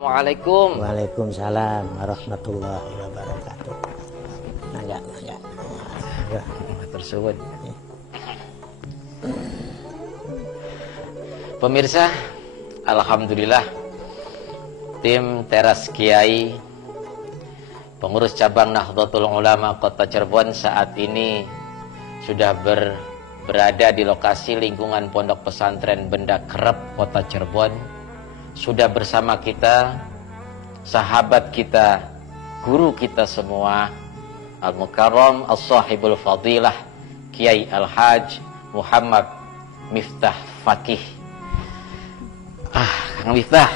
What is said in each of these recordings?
Assalamualaikum. Waalaikumsalam warahmatullahi wabarakatuh. Enggak. Tersebut. Pemirsa, alhamdulillah tim Teras Kiai, pengurus cabang Nahdlatul Ulama Kota Cirebon saat ini sudah berada di lokasi lingkungan Pondok Pesantren Benda Kerep Kota Cirebon. Sudah bersama kita, sahabat kita, guru kita semua, Al-Mukarram As-Sahibul Fadilah Kiai Al-Haj Muhammad Miftah Fakih. Kang Miftah,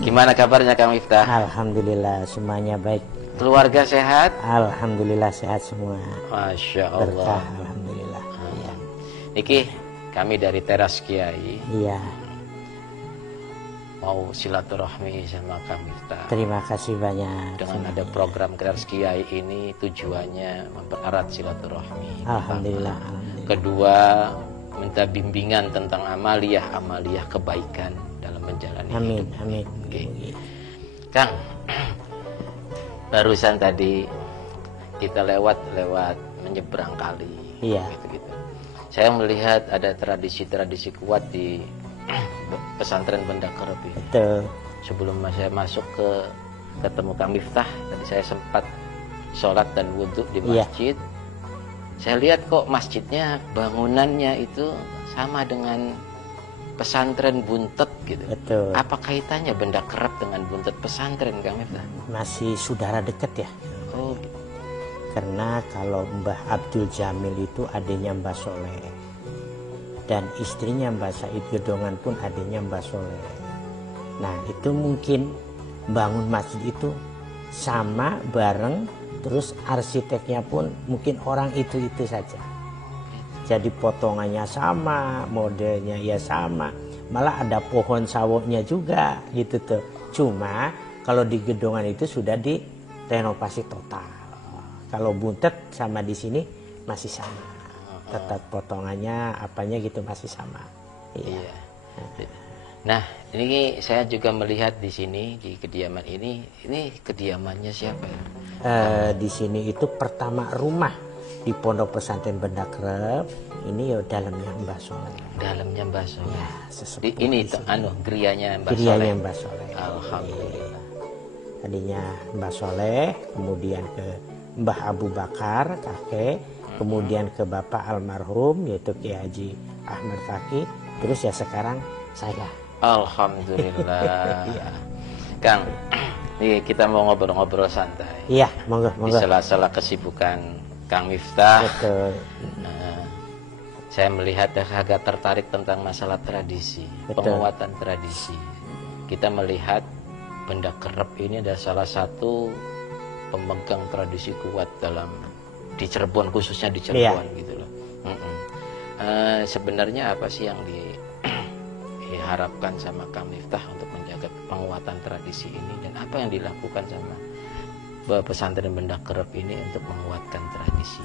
gimana kabarnya Kang Miftah? Alhamdulillah semuanya baik. Keluarga sehat? Alhamdulillah sehat semua. Masya Allah. Berkah, alhamdulillah. Iya. Niki, kami dari Teras Kiai. Iya. Mau silaturahmi sama Kang Miftah. Terima kasih banyak. Dengan ada program Teras Kiai ini tujuannya mempererat silaturahmi. Alhamdulillah. Kedua, minta bimbingan tentang amaliyah kebaikan dalam menjalani Amin, hidup. amin. Okay. Kang, barusan tadi kita lewat menyeberang kali. Iya. Gitu. Saya melihat ada tradisi-tradisi kuat di pesantren Benda Kerep ini. Betul. Sebelum saya masuk ketemu Kang Miftah, tadi saya sempat sholat dan wudhu di masjid. Saya lihat kok masjidnya, bangunannya itu sama dengan pesantren Buntet gitu. Betul. Apa kaitannya Benda Kerep dengan Buntet pesantren, Kang Miftah? Masih saudara dekat ya. Oh. Karena kalau Mbah Abdul Jamil itu adiknya Mbah Soleh. Dan istrinya Mbah Said Gedongan pun adiknya Mbah Soleh. Nah itu mungkin bangun masjid itu sama bareng, terus arsiteknya pun mungkin orang itu saja. Jadi potongannya sama, modelnya ya sama, malah ada pohon sawoknya juga gitu tuh. Cuma kalau di Gedongan itu sudah direnovasi total. Kalau Buntet sama di sini masih sama. Tetap potongannya apanya gitu masih sama. Iya. Nah, ini saya juga melihat di sini di kediaman ini kediamannya siapa ya? Di sini itu pertama rumah di Pondok Pesantren Benda Kerep. Ini ya dalamnya Mbah Soleh. Dalamnya Mbah Soleh. Ya, ini gerianya Mbah Soleh. Gerianya Mbah Soleh. Alhamdulillah. Tadinya Mbah Soleh, kemudian ke Mbah Abu Bakar kakek, kemudian ke Bapak almarhum yaitu Kiai Haji Ahmad Fakih, terus ya sekarang saya. Alhamdulillah. Iya. Kang, ini kita mau ngobrol-ngobrol santai. Iya, monggo. Di sela-sela kesibukan Kang Miftah. Betul. Saya melihat agak tertarik tentang masalah tradisi, penguatan tradisi. Kita melihat Benda Kerep ini adalah salah satu pemegang tradisi kuat di Cirebon, khususnya di Cirebon gitu loh. Sebenarnya apa sih yang diharapkan sama Kang Miftah untuk menjaga penguatan tradisi ini, dan apa yang dilakukan sama pesantren Benda Kerep ini untuk menguatkan tradisi?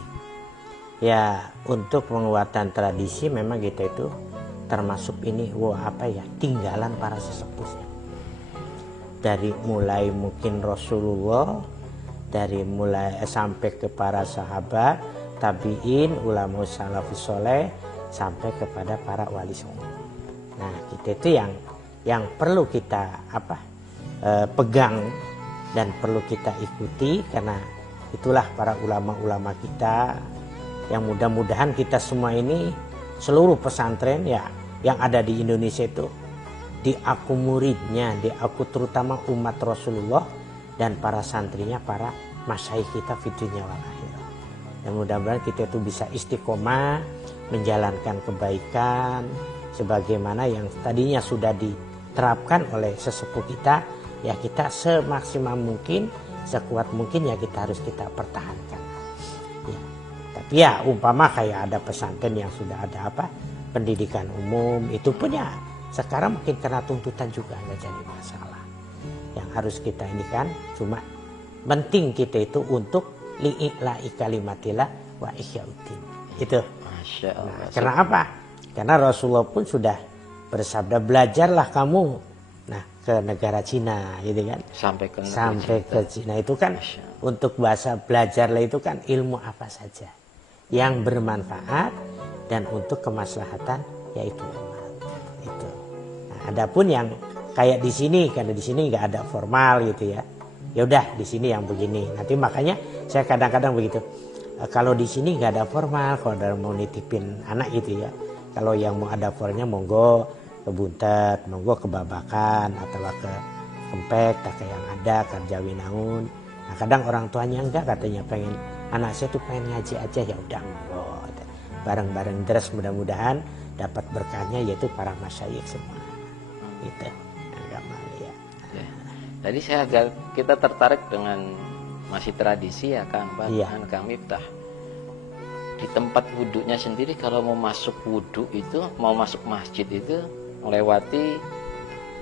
Ya, untuk penguatan tradisi memang kita itu termasuk ini tinggalan para sesepuh. Dari mulai mungkin Rasulullah, dari mulai sampai ke para sahabat, tabi'in, ulama salafus soleh, sampai kepada para wali songo. Nah, kita itu yang perlu kita pegang dan perlu kita ikuti, karena itulah para ulama-ulama kita, yang mudah-mudahan kita semua ini, seluruh pesantren ya yang ada di Indonesia itu, di aku muridnya, di aku terutama umat Rasulullah dan para santrinya, para masyaikh kita fitunya wal akhirah. Dan mudah-mudahan kita itu bisa istiqomah menjalankan kebaikan sebagaimana yang tadinya sudah diterapkan oleh sesepuh kita. Ya kita semaksimal mungkin, sekuat mungkin ya kita harus kita pertahankan. Ya. Tapi ya umpama kayak ada pesantren yang sudah ada pendidikan umum, itu pun ya sekarang mungkin karena tuntutan juga nggak jadi masalah. Yang harus kita ini kan cuma penting kita itu untuk li'ila'i kalimatillah wa ihya'uddin. Itu. Masya Allah. Nah, kenapa? Karena Rasulullah pun sudah bersabda, belajarlah kamu. Nah, ke negara Cina gitu kan, sampai ke Cina itu kan untuk bahasa belajarlah itu kan ilmu apa saja yang bermanfaat dan untuk kemaslahatan yaitu umat itu. Nah, adapun yang kayak di sini, karena di sini nggak ada formal gitu ya, ya udah di sini yang begini. Nanti makanya saya kadang-kadang begitu, kalau di sini nggak ada formal, kalau ada mau nitipin anak gitu ya, kalau yang mau ada formalnya monggo ke Buntet, monggo ke Babakan atau ke Kempek, tak yang ada kerja Winaun. Nah kadang orang tuanya enggak, katanya pengen anak saya tuh pengen ngaji aja, ya udah monggo. Bareng-bareng terus mudah-mudahan dapat berkahnya yaitu para masyayikh semua. Gitu. Agama ya. Tadi kita tertarik dengan masih tradisi ya Kang, bahkan Kang Miftah. Di tempat wudhunya sendiri kalau mau masuk wudhu itu, mau masuk masjid itu melewati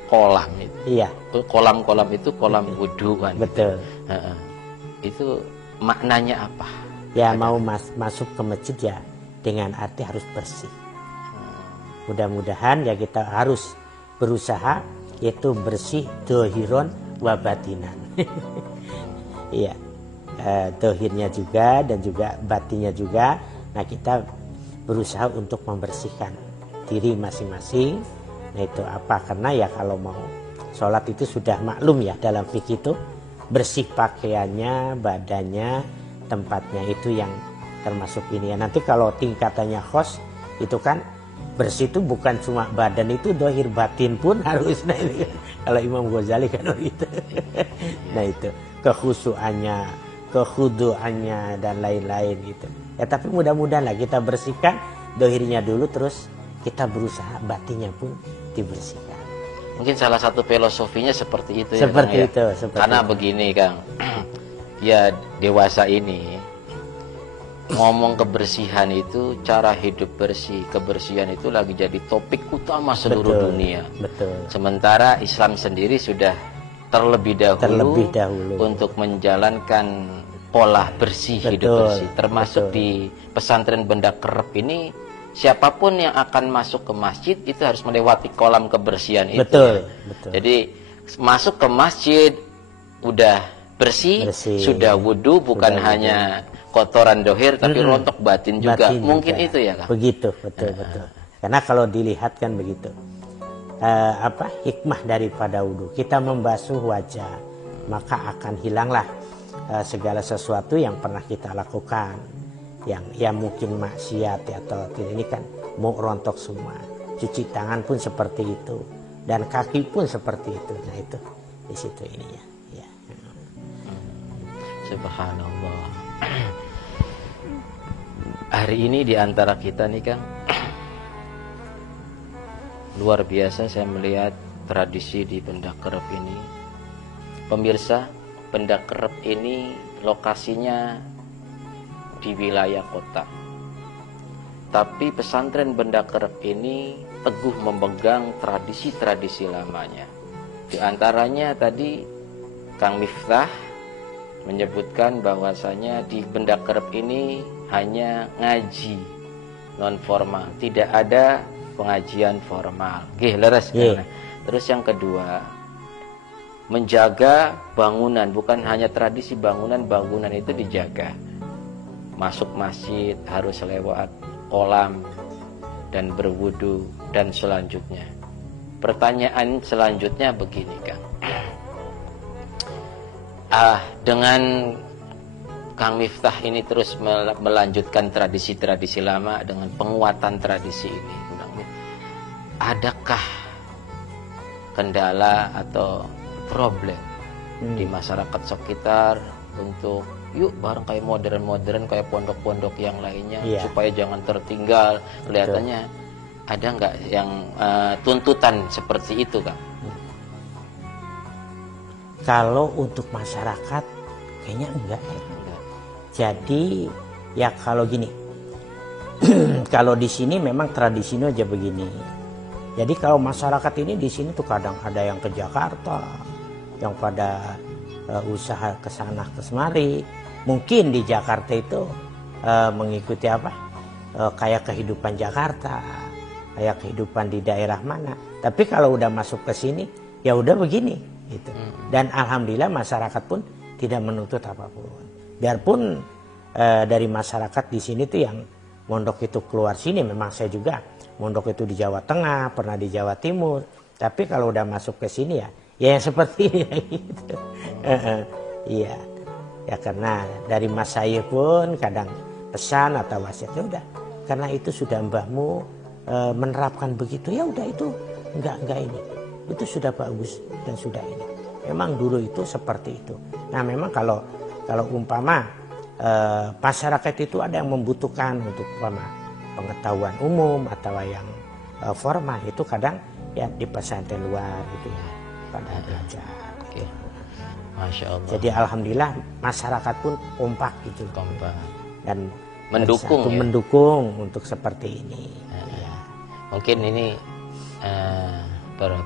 kolam itu. Iya. Kolam-kolam itu kolam wudhu kan. Betul. Gitu. Itu maknanya apa? Ya mau masuk ke masjid ya dengan arti harus bersih. Mudah-mudahan ya kita harus berusaha yaitu bersih dohiron wabatinan. Iya. Dohirnya juga dan juga batinnya juga. Nah kita berusaha untuk membersihkan diri masing-masing. Nah itu apa? Karena ya kalau mau sholat itu sudah maklum ya dalam fikih itu bersih pakaiannya, badannya, tempatnya itu yang termasuk ini ya. Nanti kalau tingkatannya khos itu kan bersih itu bukan cuma badan, itu dohir batin pun harus. Nah ini kan, kalau Imam Ghazali kan gitu. Nah itu kekhusuannya, kekhuduannya dan lain-lain gitu. Ya tapi mudah-mudahan lah kita bersihkan dohirnya dulu, terus kita berusaha batinnya pun dibersihkan. Mungkin salah satu filosofinya seperti itu seperti ya, itu, Kang, ya? Seperti Karena itu. Begini Kang, ya dewasa ini ngomong kebersihan itu, cara hidup bersih, kebersihan itu lagi jadi topik utama seluruh dunia. Betul. Sementara Islam sendiri sudah terlebih dahulu untuk menjalankan pola bersih, hidup bersih. Termasuk di pesantren Benda Kerep ini, siapapun yang akan masuk ke masjid itu harus melewati kolam kebersihan itu. Betul. Jadi masuk ke masjid udah bersih. Sudah wudhu, bukan hanya kotoran dohir tapi rontok batin juga. Mungkin juga. Itu ya Kak. Begitu, betul. Karena kalau dilihat kan begitu. Hikmah daripada wudhu, kita membasuh wajah, maka akan hilanglah segala sesuatu yang pernah kita lakukan, yang mungkin maksiat atau tidak, ini kan mau rontok semua. Cuci tangan pun seperti itu, dan kaki pun seperti itu. Nah itu di situ ininya. Ya. Subhanallah. Hari ini di antara kita nih Kang, luar biasa saya melihat tradisi di Benda Kerep ini. Pemirsa, Benda Kerep ini lokasinya di wilayah kota. Tapi pesantren Benda Kerep ini teguh memegang tradisi-tradisi lamanya. Di antaranya tadi Kang Miftah menyebutkan bahwasanya di Benda Kerep ini hanya ngaji non formal, tidak ada pengajian formal. Leres. Terus yang kedua, menjaga bangunan, bukan hanya tradisi bangunan itu dijaga. Masuk masjid harus lewat kolam dan berwudu dan selanjutnya. Pertanyaan selanjutnya begini Kang. Dengan Kang Miftah ini terus melanjutkan tradisi-tradisi lama dengan penguatan tradisi ini, adakah kendala atau problem di masyarakat sekitar untuk yuk bareng kayak modern kayak pondok-pondok yang lainnya, supaya jangan tertinggal? Kelihatannya ada nggak yang tuntutan seperti itu Kang? Kalau untuk masyarakat kayaknya enggak. Jadi ya kalau gini, kalau di sini memang tradisinya aja begini. Jadi kalau masyarakat ini di sini tuh kadang ada yang ke Jakarta, yang pada usaha ke sana ke semari. Mungkin di Jakarta itu mengikuti kayak kehidupan Jakarta, kayak kehidupan di daerah mana. Tapi kalau udah masuk ke sini, ya udah begini gitu. Dan alhamdulillah masyarakat pun tidak menuntut apapun. Biarpun dari masyarakat di sini tuh yang mondok itu keluar sini, memang saya juga mondok itu di Jawa Tengah, pernah di Jawa Timur. Tapi kalau udah masuk ke sini ya yang seperti ini gitu. Iya. Ya karena dari Mas saya pun kadang pesan atau wasiatnya udah, karena itu sudah mbahmu menerapkan begitu, ya udah itu enggak ini. Itu sudah bagus dan sudah ini. Memang dulu itu seperti itu. Nah, memang kalau umpama masyarakat itu ada yang membutuhkan untuk umpama pengetahuan umum atau yang formal, itu kadang ya di pesantren luar gitu ya pada belajar. Oke. Masya Allah. Jadi alhamdulillah masyarakat pun kompak gitu. Kompak. Dan mendukung ya? Mendukung untuk seperti ini. Ya. Mungkin ini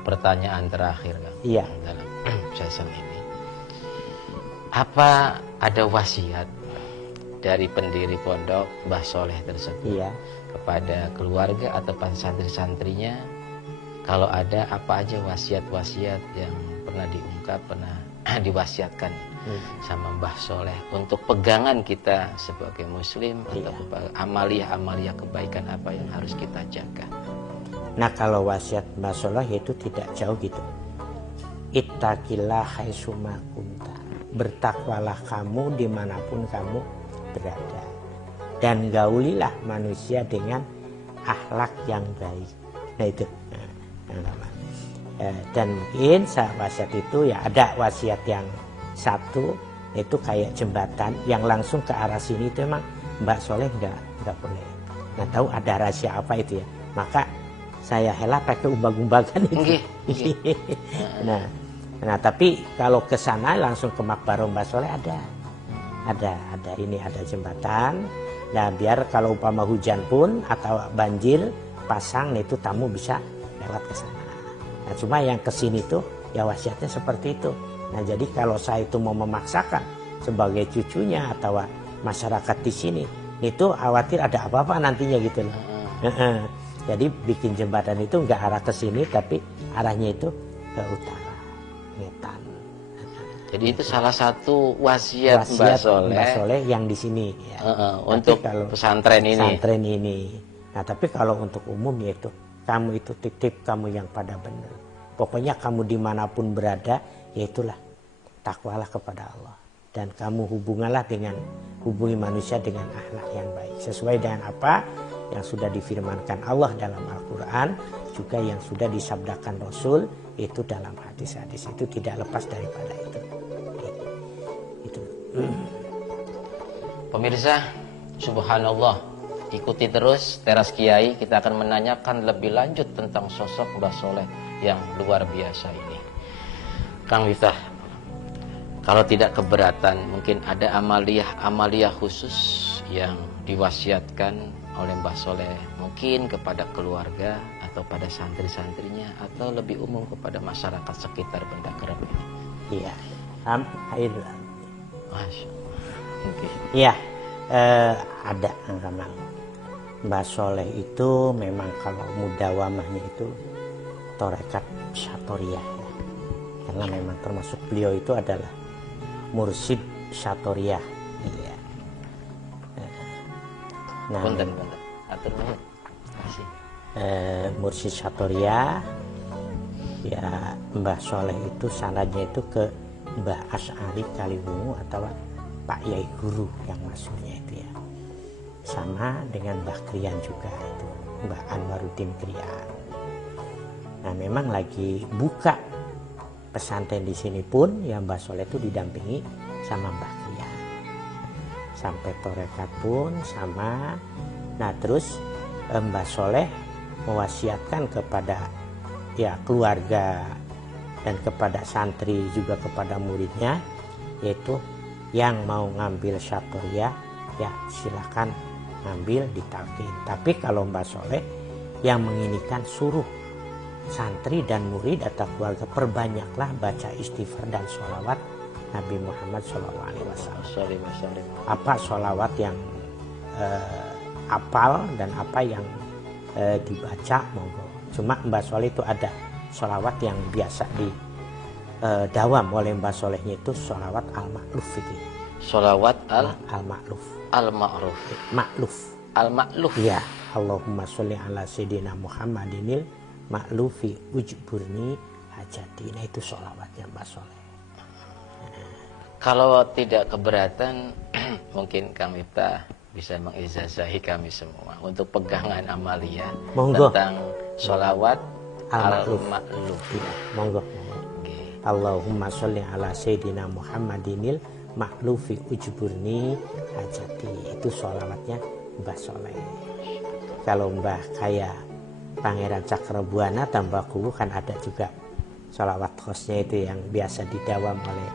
pertanyaan terakhir Kang, iya, dalam sesi ini. Apa ada wasiat dari pendiri pondok Mbah Soleh tersebut kepada keluarga atau santri-santrinya? Kalau ada, apa aja wasiat-wasiat yang pernah diungkap, pernah diwasiatkan sama Mbah Soleh untuk pegangan kita sebagai muslim, atau amalia-amalia kebaikan apa yang harus kita jaga? Nah, kalau wasiat Mbah Soleh itu tidak jauh gitu. Ittaqillah haitsuma kunta. Bertakwalah kamu dimanapun kamu berada. Dan gaulilah manusia dengan akhlak yang baik. Nah itu yang pertama. Dan mungkin wasiat itu ya ada wasiat yang satu, itu kayak jembatan yang langsung ke arah sini, itu emang Mbak Soleh nggak boleh. Nggak tahu ada rahasia apa itu ya. Maka saya hela pakai umbang-umbangan itu. Nah tapi kalau ke sana langsung ke makbarah Mbak Soleh ada jembatan. Nah biar kalau umpama hujan pun atau banjir pasang, itu tamu bisa lewat ke sana. Nah cuma yang ke sini tuh ya wasiatnya seperti itu. Nah jadi kalau saya itu mau memaksakan sebagai cucunya atau masyarakat di sini, itu khawatir ada apa-apa nantinya gitu loh. Jadi bikin jembatan itu nggak arah ke sini, tapi arahnya itu ke utara, ngetan. Jadi itu salah satu wasiat Mbah Soleh yang di sini. Ya. Untuk pesantren ini. Pesantren ini. Nah tapi kalau untuk umum yaitu kamu itu titip kamu yang pada benar. Pokoknya kamu dimanapun berada, yaitulah takwalah kepada Allah. Dan kamu hubungi manusia dengan akhlak yang baik. Sesuai dengan apa yang sudah difirmankan Allah dalam Al-Quran, juga yang sudah disabdakan Rasul itu dalam hadis-hadis, itu tidak lepas daripada itu. Pemirsa, subhanallah, ikuti terus Teras Kiai, kita akan menanyakan lebih lanjut tentang sosok Mbah Soleh yang luar biasa ini. Kang Miftah, kalau tidak keberatan, mungkin ada amalia khusus yang diwasiatkan oleh Mbah Soleh, mungkin kepada keluarga atau pada santri-santrinya, atau lebih umum kepada masyarakat sekitar Benda Kerep ini. Iya, Masya Allah. Okay. Iya, ada memang. Mbah Soleh itu memang kalau mudawamahnya itu Torekat Syatoriyah ya. Karena memang termasuk beliau itu adalah mursyid Syatoriyah. Iya. Nah, mursyid Syatoriyah ya, Mbah Soleh itu sanadnya itu ke Mbah Asy'ari Kaliwungu atau Pak Yai Guru yang maksudnya itu ya. Sama dengan Mbah Krian juga itu, Mbah Anwaruddin Krian. Nah memang lagi buka pesantren di sini pun ya Mbah Soleh itu didampingi sama Mbah Krian. Sampai torekat pun sama. Nah terus Mbah Soleh mewasiatkan kepada ya keluarga dan kepada santri juga kepada muridnya, yaitu yang mau ngambil syatoriyah ya silakan ngambil di talqin. Tapi kalau Mbah Soleh yang menginginkan suruh santri dan murid atau keluarga perbanyaklah baca istighfar dan sholawat Nabi Muhammad SAW. Apa sholawat yang apal dan apa yang dibaca monggo. Cuma Mbah Soleh itu ada sholawat yang biasa dawam oleh Mbah Solehnya itu sholawat al-ma'luf itu. Sholawat al-ma'luf. Al-ma'ruf. Ma'luf. Al-ma'luf. Ya, Allahumma sholli ala sayyidina Muhammadinil ma'lufi ujburni hajati. Nah itu sholawatnya Mbah Soleh. Kalau tidak keberatan, mungkin Kang Miftah bisa mengizazahi kami semua untuk pegangan amalia tentang sholawat al-ma'luf. Ya, monggo. Okay. Allahumma sholli ala sayyidina Muhammadinil ma'lufi ujburni hajati. Itu sholawatnya Mbah Soleh. Kalau Mbah kayak Pangeran Cakrabuana tambah kubu kan ada juga sholawat khosnya itu yang biasa didawam oleh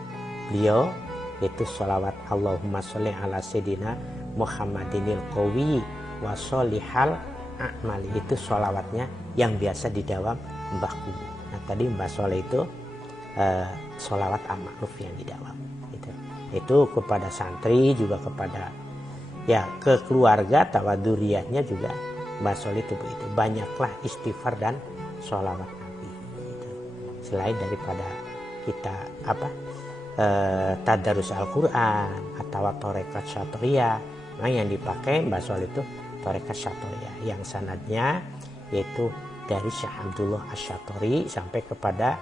beliau, itu sholawat Allahumma sholli ala sayyidina Muhammadinil qawi wa sholihal a'mali. Itu sholawatnya yang biasa didawam Mbah Kubu. Nah tadi Mbah Soleh itu sholawat al-ma'ruf yang didawam itu kepada santri, juga kepada ya ke keluarga tawaduriyahnya juga Mbah Soleh itu begitu. Banyaklah istighfar dan sholawat Nabi gitu. Selain daripada kita tadarus Al-Quran atau torekat syatoriyah, nah yang dipakai Mbah Soleh itu torekat syatoriyah yang sanadnya yaitu dari Syekh Abdullah Asy-Syatori sampai kepada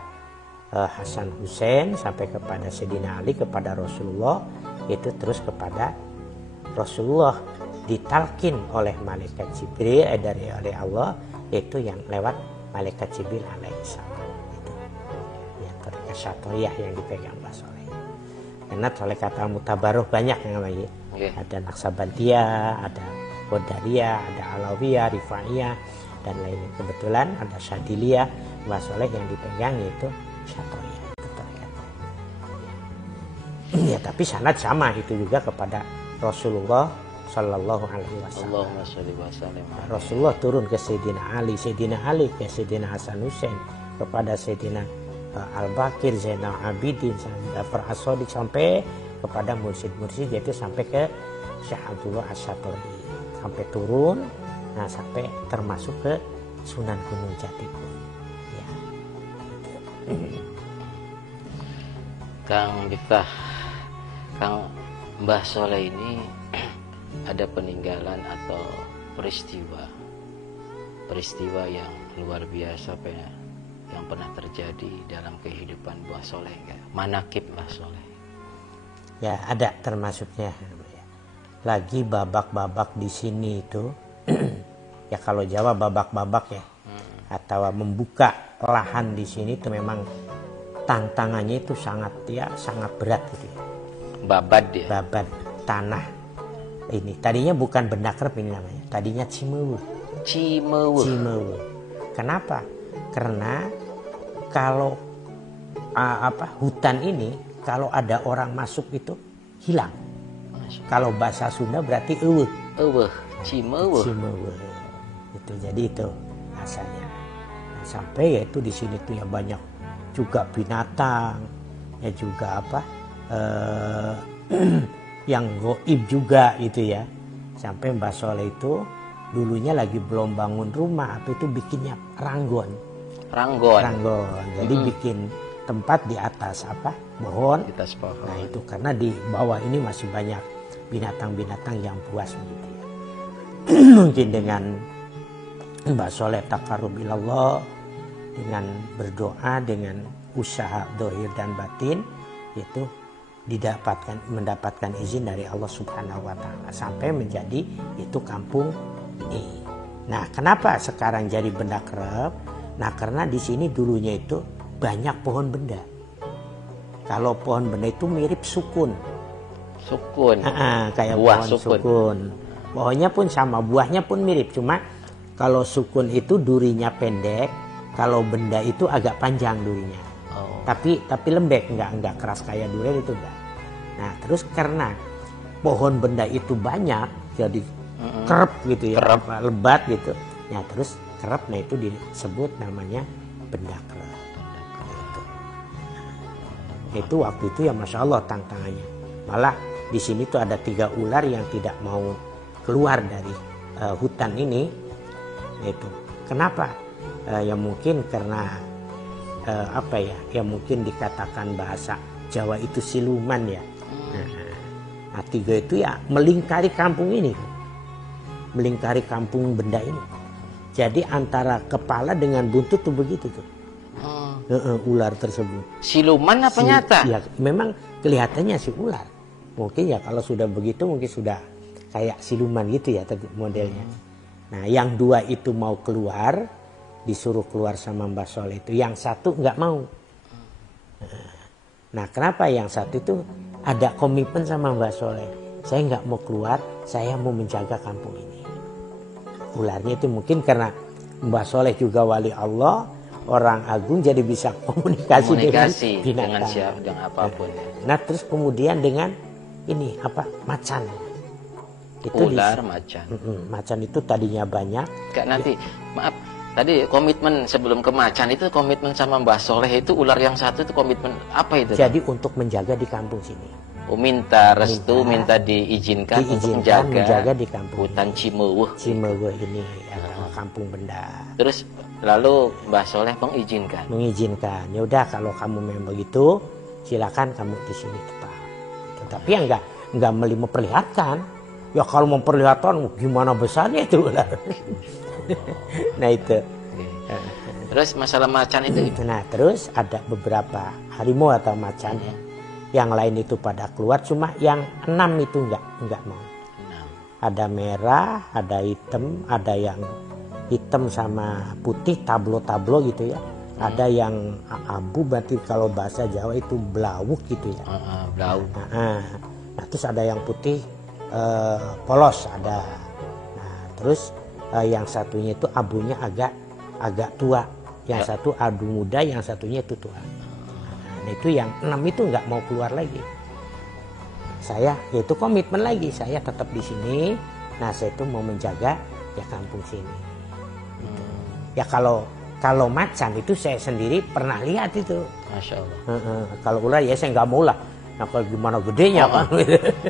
Hasan Hussein, sampai kepada Sayyidina Ali, kepada Rasulullah, itu terus kepada Rasulullah ditalkin oleh malaikat Jibril dari oleh Allah, yaitu yang lewat malaikat Jibril alaihissalam. Itu ya torekat syatoriyah yang dipegang Mbah Soleh. Karena torekat al-mutabaruh banyak yang lagi. Ada Naksabandiyah, ada Qadariyah, ada Alawiyah, Rifaiyah, dan lainnya. Kebetulan ada Syadiliyah, Mbah Soleh yang dipegang yaitu syatoriyah, itu torekatnya. Ya, tapi sanad sama itu juga kepada Rasulullah Sallallahu Alaihi Wasallam. Rasulullah turun ke Sayyidina Ali, Sayyidina Ali ke Sayyidina Hasan Hussein, kepada Sayyidina Al-Bakir, Zainal Abidin, Ja'far As-Shadiq, sampai kepada mursyid-mursyid, yaitu sampai ke Syekh Abdullah Asy-Syatori, sampai turun, nah sampai termasuk ke Sunan Gunung Jati. Ya. Kang Miftah, Kang Mbah Soleh ini ada peninggalan atau peristiwa yang luar biasa yang pernah terjadi dalam kehidupan Mbah Soleh, enggak? Manakib Mbah Soleh? Ya ada termasuknya. Lagi babak-babak di sini itu, ya kalau Jawa babak-babak ya, atau membuka lahan di sini itu memang tantangannya itu sangat berat gitu ya. Babad tanah ini tadinya bukan benda kerep ini namanya, tadinya Cimewu. Kenapa? Karena kalau hutan ini kalau ada orang masuk itu hilang. Kalau bahasa Sunda berarti Cimewu. Itu jadi itu asalnya. Nah, sampai yaitu di sini tuh ya banyak juga binatang, ya juga yang goib juga itu ya. Sampai Mbah Soleh itu dulunya lagi belum bangun rumah, itu bikinnya ranggon. Jadi bikin tempat di atas pohon. Nah itu karena di bawah ini masih banyak binatang-binatang yang buas begitu ya. Mungkin dengan Mbah Soleh taqarrub ilallah, dengan berdoa, dengan usaha dohir dan batin, itu mendapatkan izin dari Allah Subhanahu wa Ta'ala sampai menjadi itu kampung ini. Nah, kenapa sekarang jadi benda kerep? Nah, karena di sini dulunya itu banyak pohon benda. Kalau pohon benda itu mirip sukun. Kayak buah pohon sukun. Pohonnya pun sama, buahnya pun mirip. Cuma kalau sukun itu durinya pendek, kalau benda itu agak panjang durinya. Tapi lembek, enggak keras kayak durian itu enggak. Nah, terus karena pohon benda itu banyak, jadi kerep gitu ya, lebat gitu. Nah, terus kerep, nah itu disebut namanya benda kerep. Itu waktu itu ya Masya Allah tantangannya. Malah di sini tuh ada 3 ular yang tidak mau keluar dari hutan ini. Itu kenapa? Ya mungkin karena apa ya, yang mungkin dikatakan bahasa Jawa itu siluman ya. Nah, 3 itu ya melingkari kampung ini, melingkari kampung benda ini. Jadi antara kepala dengan buntut tuh begitu tuh. Ular tersebut. Siluman apa nyata? Ya memang kelihatannya si ular. Mungkin ya kalau sudah begitu mungkin sudah kayak siluman gitu ya modelnya. Nah yang 2 itu mau keluar, disuruh keluar sama Mbah Soleh itu. Yang 1 nggak mau. Nah kenapa yang 1 itu ada komitmen sama Mbah Soleh. Saya nggak mau keluar, saya mau menjaga kampung ini. Ularnya itu mungkin karena Mbah Soleh juga wali Allah, orang agung, jadi bisa komunikasi dengan binatang. Dengan apapun. Nah terus kemudian dengan ini apa, macan. Itu ular, macan. Macan itu tadinya banyak. Kak nanti maaf, tadi komitmen sebelum ke macan itu komitmen sama Mbah Soleh itu ular yang 1 itu komitmen apa itu? Jadi untuk menjaga di kampung sini. Minta restu, minta diizinkan untuk menjaga di kampung hutan Cimewuh. Cimewuh ini ya, kampung benda. Terus lalu Mbah Soleh mengizinkan. Mengizinkan. Ya udah kalau kamu memang begitu, silakan kamu di sini tetap. Tapi ya enggak memperlihatkan. Ya kalau memperlihatkan gimana besarnya itu ular. Nah itu. Terus masalah macan itu. Nah terus ada beberapa harimau atau macan ya. Yang lain itu pada keluar, cuma yang 6 itu enggak mau. Ada merah, ada hitam, ada yang hitam sama putih, tablo-tablo gitu ya. Ada yang abu, berarti kalau bahasa Jawa itu blawuk gitu ya. Blawuk. Nah terus ada yang putih polos ada. Nah terus yang satunya itu abunya agak tua. Yang satu abu muda, yang satunya itu tua. Nah itu yang 6 itu nggak mau keluar lagi. Saya yaitu komitmen lagi, saya tetap di sini. Nah saya itu mau menjaga ya kampung sini. Ya kalau macan itu saya sendiri pernah lihat itu. Masya Allah. Kalau ular ya saya nggak mau lah. Nah kalau gimana gedenya kan.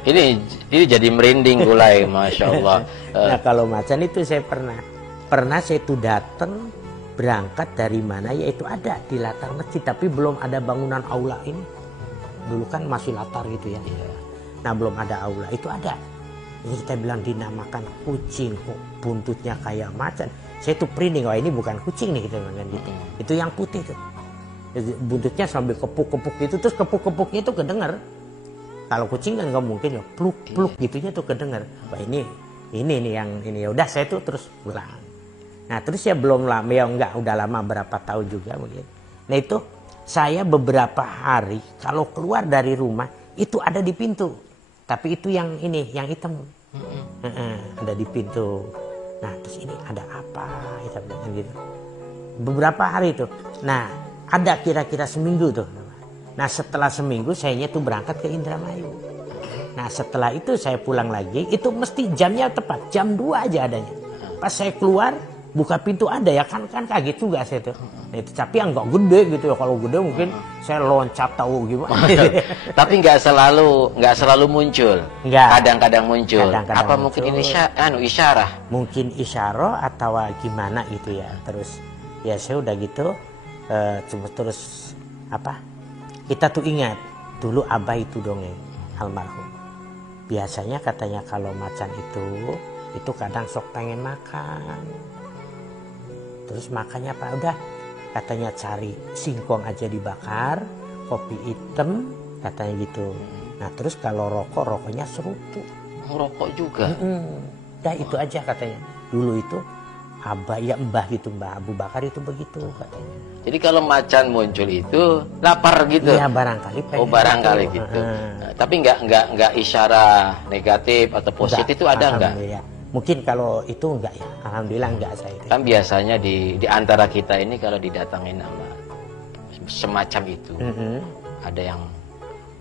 Ini jadi merinding gulai, Masya Allah. Nah kalau macan itu saya pernah saya itu datang berangkat dari mana, yaitu ada di latar masjid, tapi belum ada bangunan aula ini. Dulu kan masih latar gitu ya. Nah belum ada aula, itu ada. Ini kita bilang dinamakan kucing, kok buntutnya kayak macan. Saya tuh merinding, wah ini bukan kucing nih kita bilang gitu. Itu yang putih tuh. Buntutnya sambil kepuk-kepuk gitu, terus kepuk-kepuknya itu kedengar. Kalau kucing kan nggak mungkin ya, pluk-pluk gitunya tuh kedengar. Wah ini nih yang ini, ya udah saya tuh terus pulang. Nah terus ya belum lama, ya enggak, udah lama berapa tahun juga mungkin. Nah itu saya beberapa hari kalau keluar dari rumah itu ada di pintu. Tapi itu yang ini, yang hitam. Ada di pintu. Nah terus ini ada apa? Kita bilang gitu. Beberapa hari itu. Nah ada kira-kira seminggu tuh. Nah setelah seminggu saya tuh berangkat ke Indramayu. Nah setelah itu saya pulang lagi, itu mesti jamnya tepat, jam 2 aja adanya. Pas saya keluar, buka pintu ada ya kan kaget juga saya tuh. Nah, itu tapi yang nggak gede gitu ya. Kalau gede mungkin saya loncat tahu gimana. Tapi nggak selalu muncul. Kadang-kadang muncul. Apa muncul. Mungkin ini isyarah? Mungkin isyarah atau gimana gitu ya. Terus ya saya udah gitu terus apa? Kita tuh ingat dulu abah itu dongeng almarhum. Biasanya katanya kalau macan itu kadang sok pengen makan. Terus makannya apa? Udah katanya cari singkong aja dibakar, kopi hitam katanya gitu. Nah terus kalau rokoknya serutu. Rokok juga? Udah itu aja katanya. Dulu itu abah ya Mbah gitu, Mbah Abu Bakar itu begitu katanya. Jadi kalau macan muncul itu lapar gitu? Iya barangkali pengen. Oh barangkali gitu. Nah, tapi nggak isyarah negatif atau positif itu ada nggak? Mungkin kalau itu enggak ya, alhamdulillah enggak saya itu. Kan biasanya di antara kita ini kalau didatangin sama semacam itu, ada yang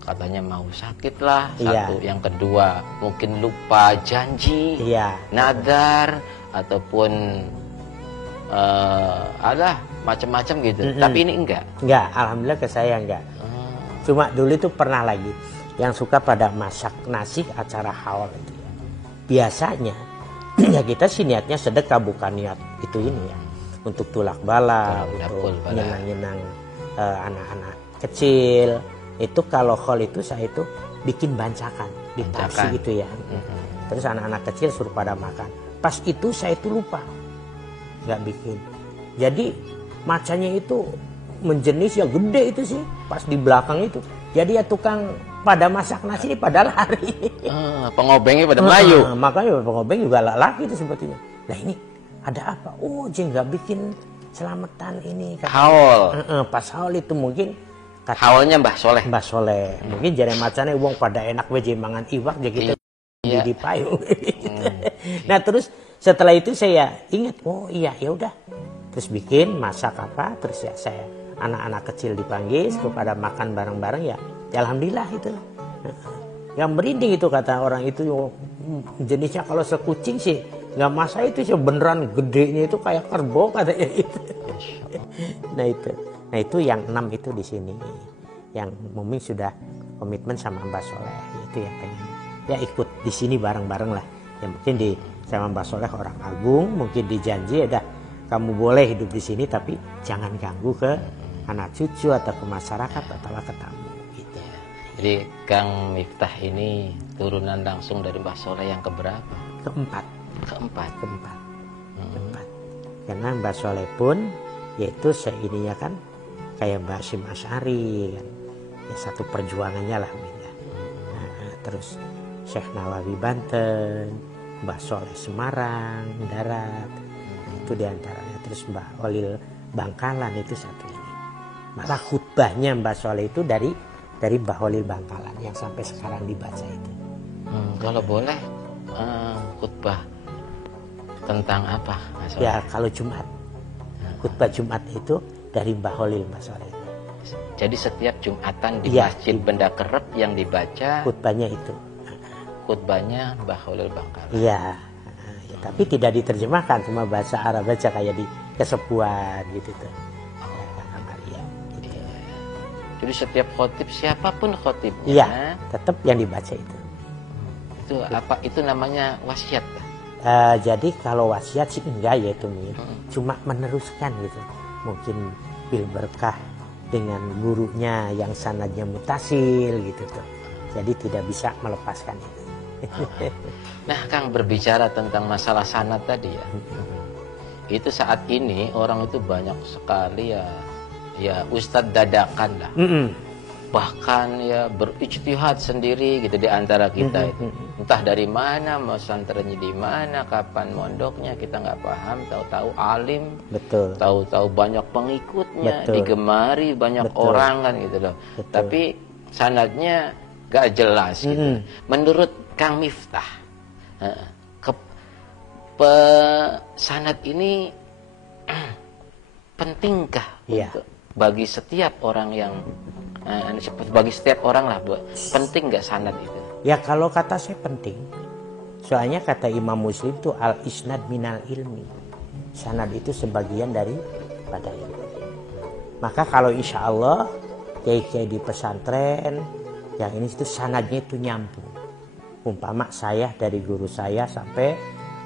katanya mau sakit lah, satu. Yang kedua mungkin lupa janji, nadar, ataupun ada macam-macam gitu. Tapi ini enggak? Enggak, alhamdulillah ke saya enggak. Cuma dulu itu pernah lagi yang suka pada masak nasi acara haul itu ya. Biasanya ya kita sih niatnya sedekah, bukan niat itu ini ya untuk tulak bala, untuk nyenang-nyenang anak-anak kecil itu kalau khol itu saya itu bikin bancakan di taksi gitu ya. Terus anak-anak kecil suruh pada makan. Pas itu saya itu lupa nggak bikin. Jadi macanya itu menjenis ya gede itu sih pas di belakang itu. Jadi ya tukang pada masak nasi ini pada lari. Pengobengnya pada melayu. Makanya pengobeng juga laki itu sebetulnya. Nah ini ada apa? Oh dia nggak bikin selamatan ini. Haul. Pas haul itu mungkin. Haulnya Mbah Soleh. Mbah Soleh. Mungkin jadi macamnya uang pada enak wae mangan iwak jadi kita di payung. Nah terus setelah itu saya ingat oh iya ya udah. Terus bikin masak apa terus ya saya anak-anak kecil dipanggil kepada makan bareng-bareng ya alhamdulillah itu. Yang merinding itu kata orang itu jenisnya kalau sekucing sih nggak masa itu sih beneran gedenya itu kayak kerbau katanya itu. Nah itu yang 6 itu di sini yang Muming sudah komitmen sama Mbah Soleh itu ya pengen ya ikut di sini bareng-bareng lah ya mungkin di sama Mbah Soleh orang Agung mungkin dijanji ya dah kamu boleh hidup di sini tapi jangan ganggu ke anak cucu atau ke masyarakat atau ke tamu gitu. Jadi Kang Miftah ini turunan langsung dari Mbah Soleh yang keberapa? Keempat. Keempat. Karena Mbah Soleh pun yaitu seininya kan kayak Mbah Hasyim Asy'ari kan. Ya satu perjuangannya lah beda. Terus Syekh Nawawi Banten, Mbah Soleh Semarang, Darat. Itu diantaranya. Terus Mbah Olil Bangkalan itu satu ini. Malah khutbahnya Mbah Soleh itu dari Mbah Olil Bangkalan yang sampai sekarang dibaca itu. Kalau boleh khutbah tentang apa? Ya kalau Jumat. Khutbah Jumat itu dari Mbah Olil Mbah Soleh. Jadi setiap Jumatan di Masjid Benda Kerep yang dibaca khutbahnya itu. Khutbahnya Mbah Olil Bangkalan. Iya. Tapi tidak diterjemahkan, cuma bahasa Arab aja kayak di kesepuan gitu tuh. Gitu. Jadi setiap khotib siapapun khotibnya, iya, tetap yang dibaca itu. Itu apa? Itu namanya wasiat. Jadi kalau wasiat sih enggak ya itu cuma meneruskan gitu. Mungkin bil berkah dengan gurunya yang sanadnya mutasil gitu tuh. Jadi tidak bisa melepaskan itu. Nah Kang berbicara tentang masalah sanad tadi ya. Itu saat ini orang itu banyak sekali ya ustadz dadakan lah. Bahkan ya berijtihad sendiri gitu di antara kita itu. Entah dari mana, mau santernya di mana, kapan mondoknya kita nggak paham. Tahu-tahu alim, betul. Tahu-tahu banyak pengikutnya, betul. Digemari banyak betul. Orang kan gitu loh. Betul. Tapi sanadnya gak jelas gitu. Menurut Kang Miftah, sanad ini pentingkah untuk bagi setiap orang yang bagi setiap orang lah, penting nggak sanad itu? Ya kalau kata saya penting. Soalnya kata Imam Muslim itu al isnad minal ilmi. Sanad itu sebagian daripada ilmu. Maka kalau insya Allah kiai-kiai di pesantren yang ini itu sanadnya itu nyambung. Umpama saya dari guru saya sampai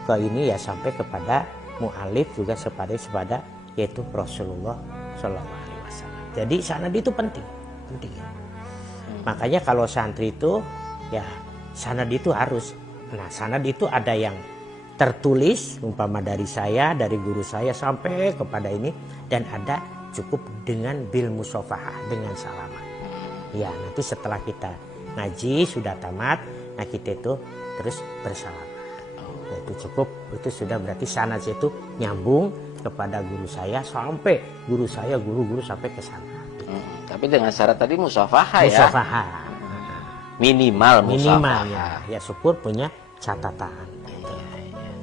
ke ini ya sampai kepada mu'alif juga sepada yaitu Rasulullah Shallallahu Alaihi Wasallam. Jadi sanad itu penting. Makanya kalau santri itu ya sanad itu harus. Nah sanad itu ada yang tertulis umpama dari saya, dari guru saya sampai kepada ini, dan ada cukup dengan bil musafahah dengan salaman. Ya nanti setelah kita ngaji sudah tamat, nah kita itu terus bersalaman. Nah, itu cukup, itu sudah berarti sanad itu nyambung kepada guru saya sampai guru saya, guru-guru sampai ke sana. Tapi dengan syarat tadi musafahah ya. Musafahah. Minimal ya. Ya syukur punya catatan.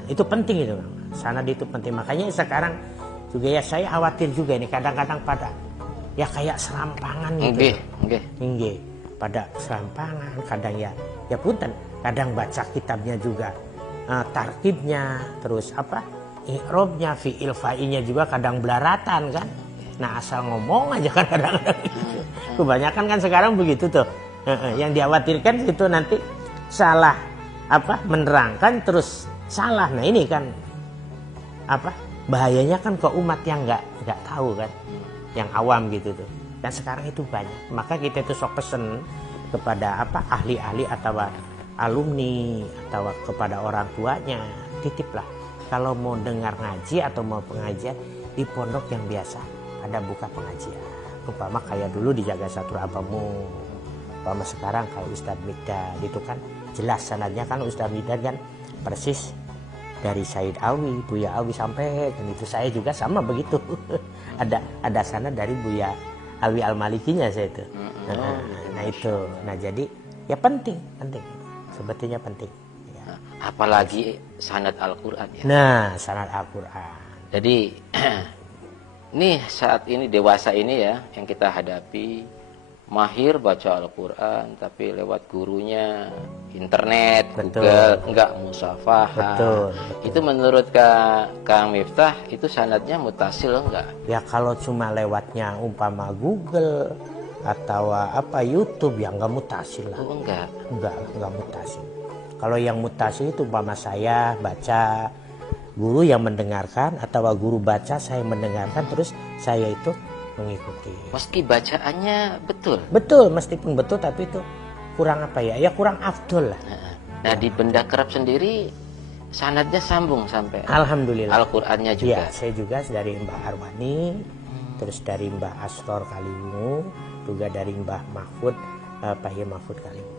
Itu penting itu. Sanad itu penting. Makanya sekarang juga ya saya khawatir juga ini kadang-kadang pada ya kayak serampangan gitu. Nggih. Pada serampangan kadang ya punten, kadang baca kitabnya juga tarkibnya, terus apa? I'rabnya, fi'il fa'ilnya juga kadang belaratan kan. Nah asal ngomong aja kan kadang-kadang gitu. Kebanyakan kan sekarang begitu tuh. Yang dikhawatirkan itu nanti salah menerangkan terus salah. Nah ini kan bahayanya kan ke umat yang nggak tahu kan, yang awam gitu tuh. Dan sekarang itu banyak. Maka kita itu sok pesen kepada ahli-ahli atau alumni atau kepada orang tuanya, titiplah kalau mau dengar ngaji atau mau pengajian di pondok yang biasa ada buka pengajian. Umpama kayak dulu di Jaga Satur Abamu, umpama sekarang kayak Ustadz Mikdad itu kan jelas sanadnya kan Ustadz Mikdad kan persis dari Said Alwi, Buya Alwi sampai dan itu saya juga sama begitu. ada sanad dari Buya Alwi Al-Malikinya saya itu. Nah itu, nah jadi ya penting. Sebetulnya penting. Ya. Apalagi sanad Al-Quran ya. Nah, sanad Al-Quran. Jadi, nih saat ini dewasa ini ya, yang kita hadapi, mahir baca Al-Quran, tapi lewat gurunya, internet, Betul. Google, enggak musafahah. Betul. Itu menurut Kang Miftah, itu sanadnya mutasil enggak? Ya kalau cuma lewatnya umpama Google, atau YouTube yang nggak mutasil lah. Oh, enggak mutasil. Kalau yang mutasil itu umpama saya baca, guru yang mendengarkan atau guru baca saya mendengarkan terus saya itu mengikuti. Meski bacaannya betul meskipun betul tapi itu kurang ya kurang afdol lah. Nah di Benda Kerap sendiri sanadnya sambung sampai alhamdulillah Al-Qur'annya juga. Ya, saya juga dari Mbah Arwani, terus dari Mbah Astor Kaliwungu, juga dari Mbah Mahfud, Pak Yai Mahfud Kaliwungu.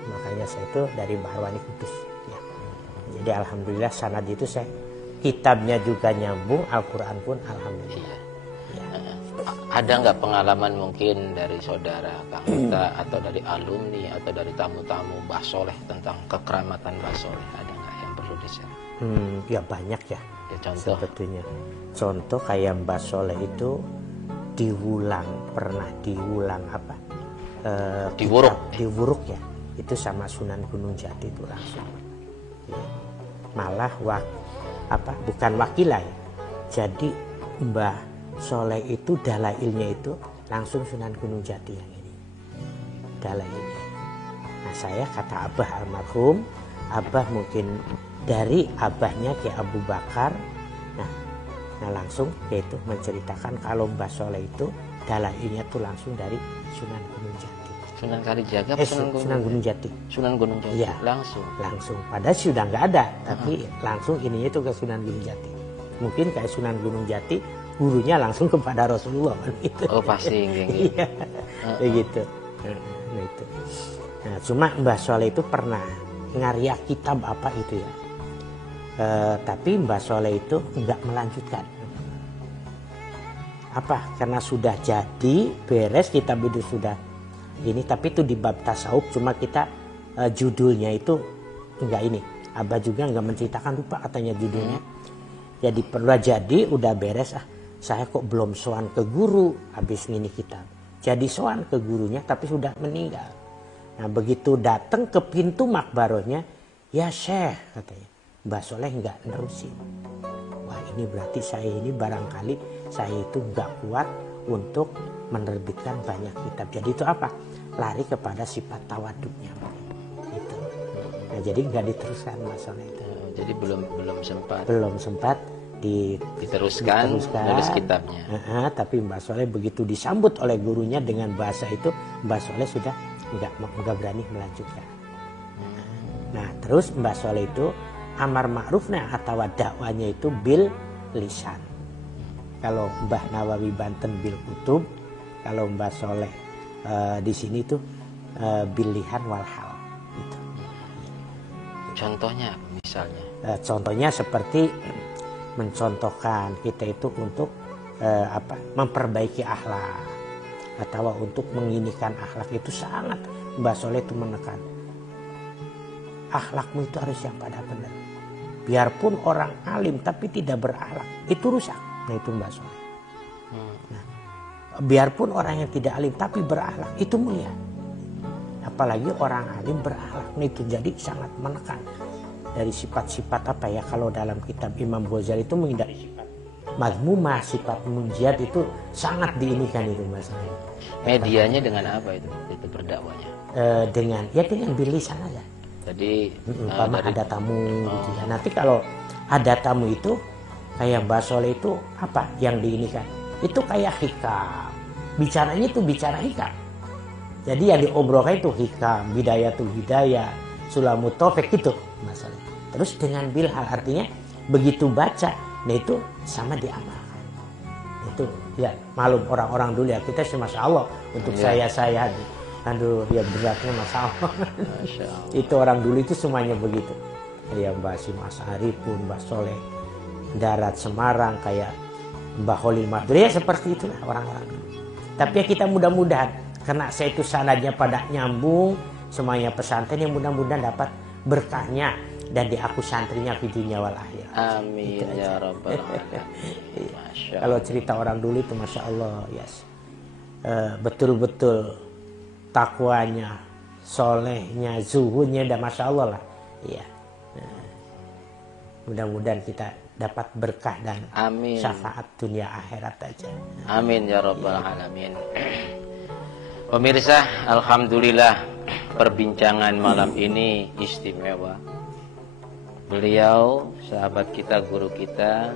Makanya saya itu dari Mbah Arwani Kudus. Ya. Jadi alhamdulillah sanad itu saya kitabnya juga nyambung, Al-Quran pun alhamdulillah. Ya. Ada nggak pengalaman mungkin dari saudara Kang Miftah atau dari alumni atau dari tamu-tamu Mbah Soleh tentang kekeramatan Mbah Soleh? Ada nggak yang perlu di-share? Ya banyak ya. Contoh sebetulnya. Contoh kayak Mbah Soleh itu pernah diulang diwuruk ya. Itu sama Sunan Gunung Jati itu langsung. Ya. Malah bukan wakilah ya. Jadi Mbah Soleh itu dalailnya itu langsung Sunan Gunung Jati yang ini. Dalailnya. Nah saya kata Abah almarhum, Abah mungkin dari abahnya Ki Abu Bakar. Nah langsung yaitu menceritakan kalau Mbah Soleh itu dalailnya tuh langsung dari Sunan Gunung Jati. Sunan Kalijaga Sunan Gunung Jati. Sunan Gunung Jati. Ya, langsung. Padahal sudah nggak ada, tapi langsung ininya itu ke Sunan Gunung Jati. Mungkin kayak Sunan Gunung Jati gurunya langsung kepada Rasulullah gitu. Oh pasti iya. Begitu. Nah itu. Nah, cuma Mbah Soleh itu pernah ngarya kitab apa itu ya. Tapi Mbah Soleh itu nggak melanjutkan. Karena sudah jadi beres kitab itu sudah ini, tapi itu di bab tasawuf, cuma kita judulnya itu enggak ini. Abah juga nggak menceritakan, lupa katanya judulnya. Jadi pernah jadi udah beres, saya kok belum sowan ke guru habis ngini kitab. Jadi sowan ke gurunya tapi sudah meninggal. Nah begitu datang ke pintu makbarohnya, ya Syekh katanya, Mbah Soleh nggak nerusin. Wah ini berarti saya ini barangkali saya itu nggak kuat untuk menerbitkan banyak kitab. Jadi itu lari kepada sifat tawaduknya. Gitu. Nah jadi nggak diteruskan Mbah Soleh itu. Jadi belum sempat diteruskan nulis kitabnya. Tapi Mbah Soleh begitu disambut oleh gurunya dengan bahasa itu, Mbah Soleh sudah nggak berani melanjutkan. Nah terus Mbah Soleh itu amar ma'rufnya atau dakwanya itu bil lisan. Kalau Mbah Nawawi Banten bil kutub, kalau Mbah Soleh di sini tuh bil lihan wal hal. Gitu. Contohnya misalnya? Contohnya seperti mencontohkan kita itu untuk memperbaiki akhlak atau untuk menginikan akhlak itu sangat Mbah Soleh itu menekan. Akhlakmu itu harus yang pada benar. Biarpun orang alim tapi tidak berakhlak, itu rusak. Nah itu Mbah Soleh. Nah, biarpun orang yang tidak alim tapi berakhlak, itu mulia. Apalagi orang alim berakhlak, nah itu jadi sangat menekan. Dari sifat-sifat kalau dalam kitab Imam Ghazali itu menghindari sifat mazmumah, sifat munjiat itu sangat diinikan itu Mbah Soleh. Medianya dengan apa itu berdakwanya? Dengan bilisan aja. Jadi ada tamu gitu ya. Nanti kalau ada tamu itu kayak Mbah Soleh itu yang diinikan itu kayak hikam, bicaranya itu bicara hikam. Jadi yang diobrolkan itu hikam, bidayatul hidayah, sulamut taufik itu masalahnya. Terus dengan bilhal artinya begitu baca, nah itu sama diamalkan. Itu ya malum orang-orang dulu ya, kita sih masya Allah untuk saya aduh ya beratnya masya Allah. Itu orang dulu itu semuanya begitu. Ya Mbah Mas Arif pun, Mbah Soleh Darat Semarang, kayak Mbah Holil Madri, ya seperti itulah orang-orang dulu. Tapi ya kita mudah-mudahan karena saya itu sanadnya pada nyambung semuanya pesantren, yang mudah-mudahan dapat berkahnya dan diaku santrinya di dunia wal akhirat. Amin ya rabbal alamin. Kalau cerita orang dulu itu masya Allah, yes. Betul-betul takwanya, solehnya, zuhudnya, dan masya Allah lah. Iya. Mudah-mudahan kita dapat berkah dan amin. Syafaat dunia akhirat aja. Amin ya rabbal alamin. Pemirsa, alhamdulillah perbincangan malam ini istimewa. Beliau, sahabat kita, guru kita,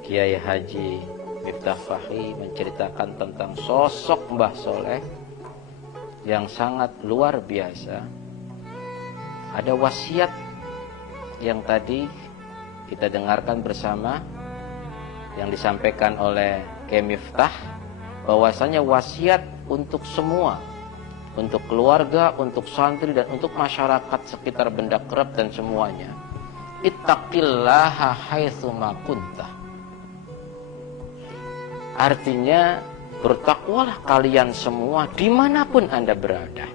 Kiai Haji Miftah Fahri, menceritakan tentang sosok Mbah Soleh yang sangat luar biasa. Ada wasiat yang tadi kita dengarkan bersama, yang disampaikan oleh Kiai Miftah, bahwasanya wasiat untuk semua, untuk keluarga, untuk santri, dan untuk masyarakat sekitar Benda Kerep dan semuanya. Ittaqillaha haitsu ma kunta. Artinya bertakwalah kalian semua dimanapun Anda berada.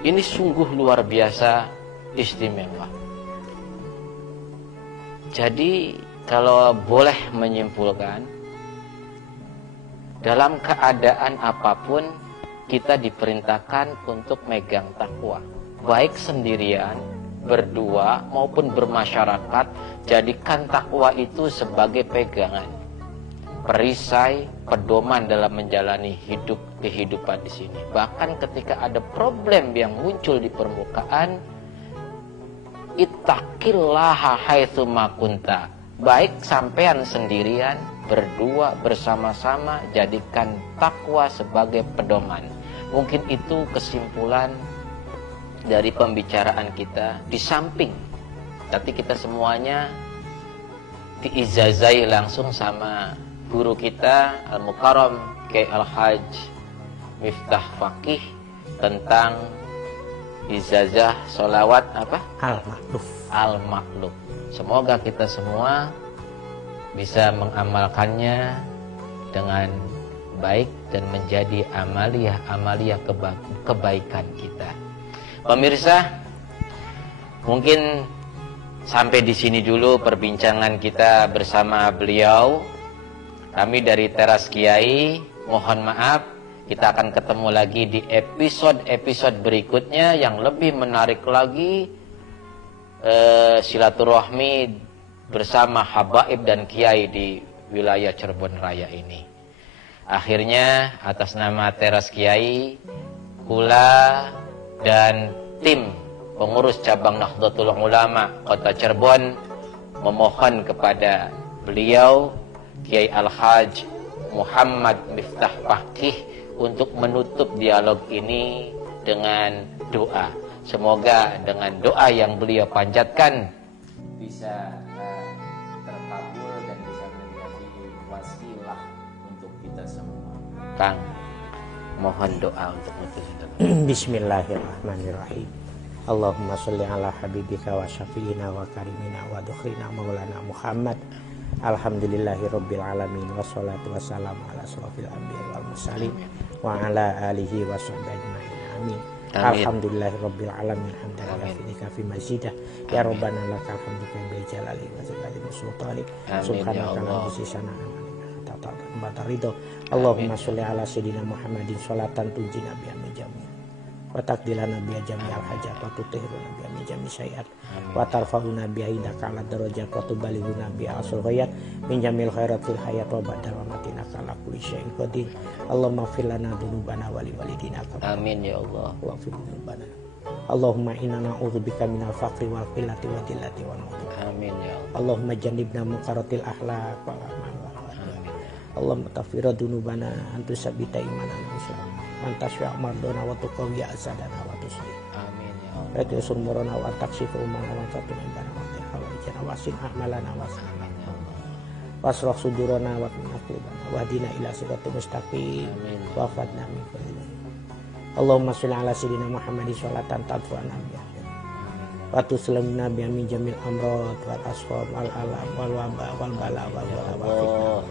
Ini sungguh luar biasa istimewa. Jadi kalau boleh menyimpulkan, dalam keadaan apapun kita diperintahkan untuk megang takwa, baik sendirian, berdua, maupun bermasyarakat. Jadikan takwa itu sebagai pegangan, perisai, pedoman dalam menjalani kehidupan di sini. Bahkan ketika ada problem yang muncul di permukaan, ittaqillaha haitsu ma kunta. Baik sampean sendirian, berdua, bersama-sama, jadikan takwa sebagai pedoman. Mungkin itu kesimpulan dari pembicaraan kita. Di samping tapi kita semuanya diijazai langsung sama guru kita Al-Mukarram Kiai Al-Haj Miftah Faqih tentang ijazah sholawat apa? Al-Makluf. Al-Makluf. Semoga kita semua bisa mengamalkannya dengan baik dan menjadi amaliyah kebaikan kita. Pemirsa, mungkin sampai di sini dulu perbincangan kita bersama beliau. Kami dari Teras Kiai mohon maaf, kita akan ketemu lagi di episode berikutnya yang lebih menarik lagi, silaturahmi bersama habaib dan kiai di wilayah Cirebon Raya ini. Akhirnya atas nama Teras Kiai, Kula dan tim pengurus cabang Nahdlatul Ulama Kota Cirebon memohon kepada beliau Kiai Al-Haj Muhammad Miftah Faqih untuk menutup dialog ini dengan doa. Semoga dengan doa yang beliau panjatkan bisa terkabul dan bisa menjadi wasilah untuk kita semua. Kang, mohon doa untuk menutup. Bismillahirrahmanirrahim. Allahumma sholli ala habibika wa syafiina wa karimina wa dukhrina maulana Muhammad. Alhamdulillahi rabbil alamin, wassalatu wassalamu ala asrofil anbiya wal mursalin wa ala alihi wa sahbihi ajma'in. Amin. Alhamdulillahi rabbil alamin, hamdan kafi mazidah. Ya rabbana lakal hamdu bi jalali wa jalali sultani. Subhanaka la ilaha illa ridho. Allahumma sholli ala sayyidina Muhammadin sholatan tunjina biha min jami' wa taqdilana biha jami'al hajat wa tutahhiruna biha min jami' syai'at wa tarfa'una biha indaka ala darajat wa tubalighuna biha asul ghayat min jami'il khairatil hayat wa ba'da matina kala kulli syai'in qadir. Allahumma ighfir lana dzunubana wa li walidina. Amin ya Allah. Wa ighfir dzunubana. Allahumma inna na'udzubika minal faqri wal qillati wa dillati wal maut. Amin ya Allah. Allahumma jannibna munkaratil akhlaq wal amal. Allahumma tafira dunubana antu sabita imanana muslim mantasya mardona wa tuqawiya asadana wa tusli Amin ya Allah. wa tusur murana wa taksifu umana wa tatun indana wa hawaijana wasin a'malana wasin wasrah sudurana wa tunaqlubana wa dina ila siratul mustaqim Amin. wa fadna min kulli Allahumma sholli ala sayyidina Muhammadin sholatan tadfa'ana biha wa tuslimna biha min jamil amrad wal asqam wal alam wal waba wal bala wal wala wal fitnah.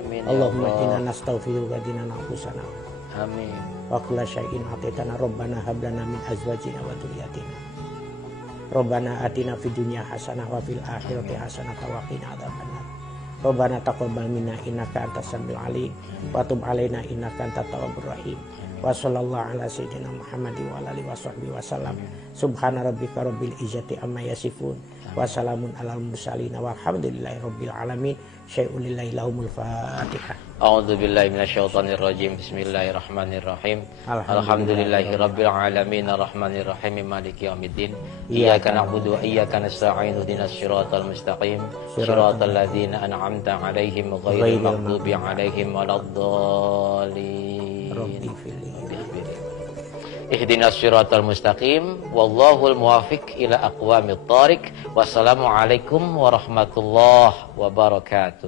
Amin ya Allahumma Allah. inna nastaghfiruka wa dinana anfusana Amin. wa kulla syai'in atitana rabbana hab lana min azwajina wa dhurriyyatina rabbana atina fid dunya hasanah wa fil akhirati hasanah wa qina adzabannar rabbana taqabbal minna innaka antas samiul alim wa tub alaina innaka antat tawwabur rahim wa sallallahu ala sayyidina Muhammadin wa alihi washabbihi wasallam subhana rabbika rabbil izzati amma yasifun wa salamun alal mursalin walhamdulillahi rabbil alamin syai'un lillahi lahumul fatihah. A'udzu billahi minasyaitonir rajim. Bismillahirrahmanirrahim. Alhamdulillahi rabbil alamin arrahmanir rahim maliki yaumiddin. Iyyaka na'budu wa iyyaka nasta'in ihdinas siratal mustaqim. Siratal ladzina an'amta 'alaihim ghairil maghdubi 'alaihim waladdallin. Ihdinas siratal mustaqim wallahul muwaffiq ila aqwamit thariq. Wassalamualaikum warahmatullahi wabarakatuh.